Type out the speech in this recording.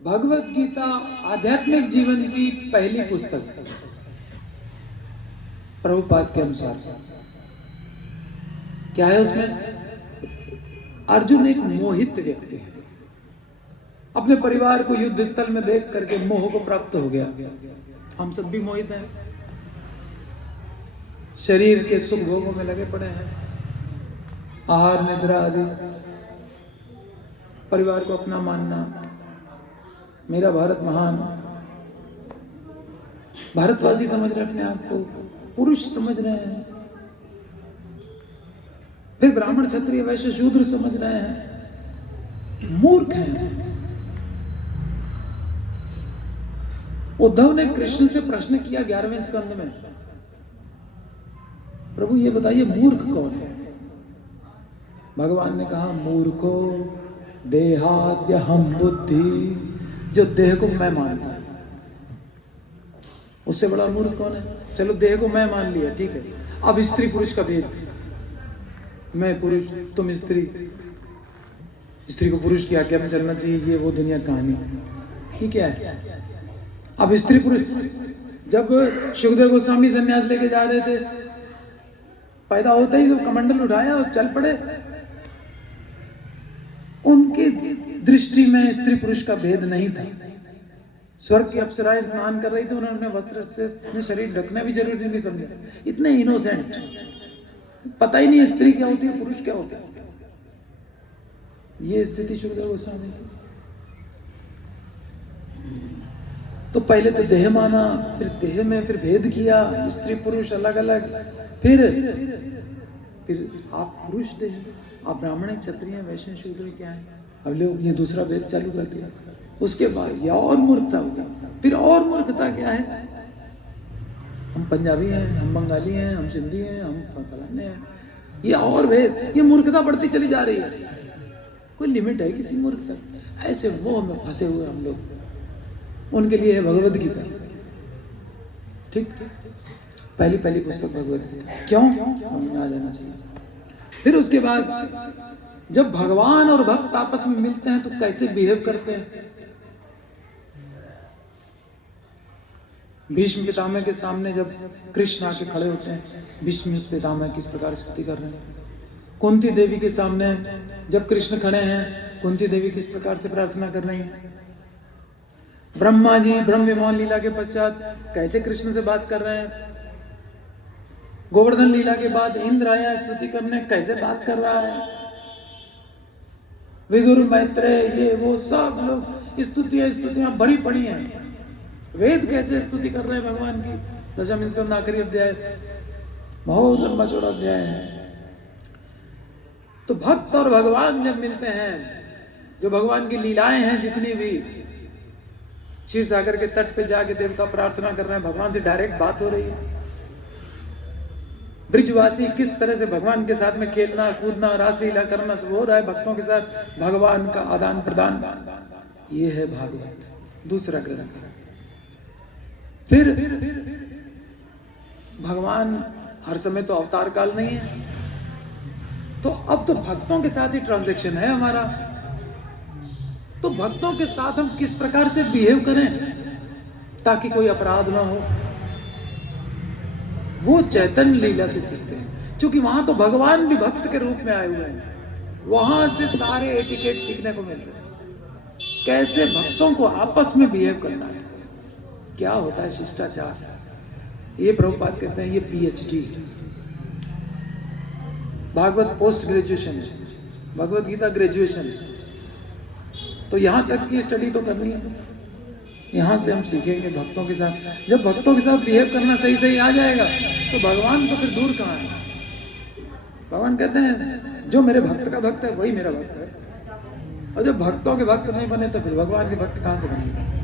भगवत गीता आध्यात्मिक जीवन की पहली पुस्तक है प्रभुपाद के अनुसार। क्या है उसमें? अर्जुन एक मोहित व्यक्ति है, अपने परिवार को युद्ध स्थल में देख करके मोह को प्राप्त हो गया। हम सब भी मोहित हैं, शरीर के सुख भोगों में लगे पड़े हैं, आहार निद्रा आदि, परिवार को अपना मानना, मेरा भारत महान, भारतवासी समझ रहे अपने आप को, पुरुष समझ रहे हैं, फिर ब्राह्मण क्षत्रिय वैश्य शूद्र समझ रहे हैं, मूर्ख हैं। उद्धव ने कृष्ण से प्रश्न किया 11वें स्कंद में, प्रभु ये बताइए मूर्ख कौन है? भगवान ने कहा मूर्खो देहाद्य हम बुद्धि, जो देह को मैं मानता है। उससे बड़ा मूर्ख कौन है? चलो देह को मैं मान लिया, ठीक है, अब स्त्री पुरुष का भेद, मैं पुरुष तुम स्त्री, स्त्री को पुरुष की आज्ञा में चलना चाहिए, ये वो दुनिया कहानी, ठीक है। अब स्त्री पुरुष, जब सुखदेव गोस्वामी संन्यास लेके जा रहे थे, पैदा होते ही जो कमंडल उठाया और चल पड़े, उनकी दृष्टि में स्त्री पुरुष का भेद नहीं था। स्वर्ग की अप्सराएं स्नान कर रही थी, उन्होंने वस्त्र से अपने शरीर ढकना भी जरूरी नहीं समझा, इतने इनोसेंट, पता ही नहीं स्त्री क्या होती है पुरुष क्या होता है। ये स्थिति सुखदेव गोस्वामी की। तो पहले तो देह माना, फिर देह में फिर भेद किया, स्त्री पुरुष अलग अलग, फिर आप पुरुष देह, आप ब्राह्मण क्षत्रिय वैश्य शूद्र क्या है, अब लोग ये दूसरा भेद चालू कर दिया। उसके बाद यह और मूर्खता होगी, फिर और मूर्खता क्या है, हम पंजाबी हैं, हम बंगाली हैं, हम सिंधी हैं, हम फलाने हैं, ये और भेद, ये मूर्खता बढ़ती चली जा रही है। कोई लिमिट है किसी मूर्खता? ऐसे वो में फंसे हुए हम लोग। उनके लिए है भगवद गीता, ठीक, पहली पुस्तक भगवद गीता। क्यों? समझ में आ जाना चाहिए। फिर उसके बाद जब भगवान और भक्त आपस में मिलते हैं तो कैसे बिहेव करते हैं। भीष्म पितामह के सामने जब कृष्ण आके खड़े होते हैं, भीष्म पितामह किस प्रकार स्तुति कर रहे हैं। कुंती देवी के सामने जब कृष्ण खड़े हैं, कुंती देवी किस प्रकार से प्रार्थना कर रही हैं। ब्रह्मा जी ब्रह्म विमान लीला के पश्चात कैसे कृष्ण से बात कर रहे हैं। गोवर्धन लीला के बाद इंद्र आया स्तुति करने, कैसे बात कर रहा है। विदुर मैत्रेय ये वो सब लोग स्तुतियां भरी पड़ी हैं। वेद कैसे स्तुति कर रहे हैं भगवान की। दशम स्कंद आखिरी अध्याय, बहुत लंबा चौड़ा अध्याय है। तो भक्त और भगवान जब मिलते हैं, जो भगवान की लीलाएं हैं जितनी भी, क्षीर सागर के तट पे जाके देवता प्रार्थना कर रहे हैं, भगवान से डायरेक्ट बात हो रही है। ब्रिजवासी किस तरह से भगवान के साथ में खेलना कूदना रासलीला करना सब हो रहा है, भक्तों के साथ भगवान का आदान प्रदान, ये है भागवत, दूसरा ग्रंथ। फिर भगवान हर समय तो अवतार काल नहीं है, तो अब तो भक्तों के साथ ही ट्रांजैक्शन है हमारा। तो भक्तों के साथ हम किस प्रकार से बिहेव करें ताकि कोई अपराध ना हो, वो चैतन्य लीला से सीखते हैं। क्योंकि वहां तो भगवान भी भक्त के रूप में आए हुए हैं, वहां से सारे एटिकेट सीखने को मिल रहे हैं। कैसे भक्तों को आपस में बिहेव करना है, क्या होता है शिष्टाचार, ये प्रभुपाद कहते हैं ये पीएचडी। भागवत पोस्ट ग्रेजुएशन है, भगवत गीता ग्रेजुएशन है। तो यहां तक की स्टडी तो करनी है, यहां से हम सीखेंगे भक्तों के साथ। जब भक्तों के साथ बिहेव करना सही आ जाएगा तो भगवान तो फिर दूर कहाँ है। भगवान कहते हैं जो मेरे भक्त का भक्त है वही मेरा भक्त है, और जब भक्तों के भक्त नहीं बने तो फिर भगवान के भक्त कहां से बनेंगे।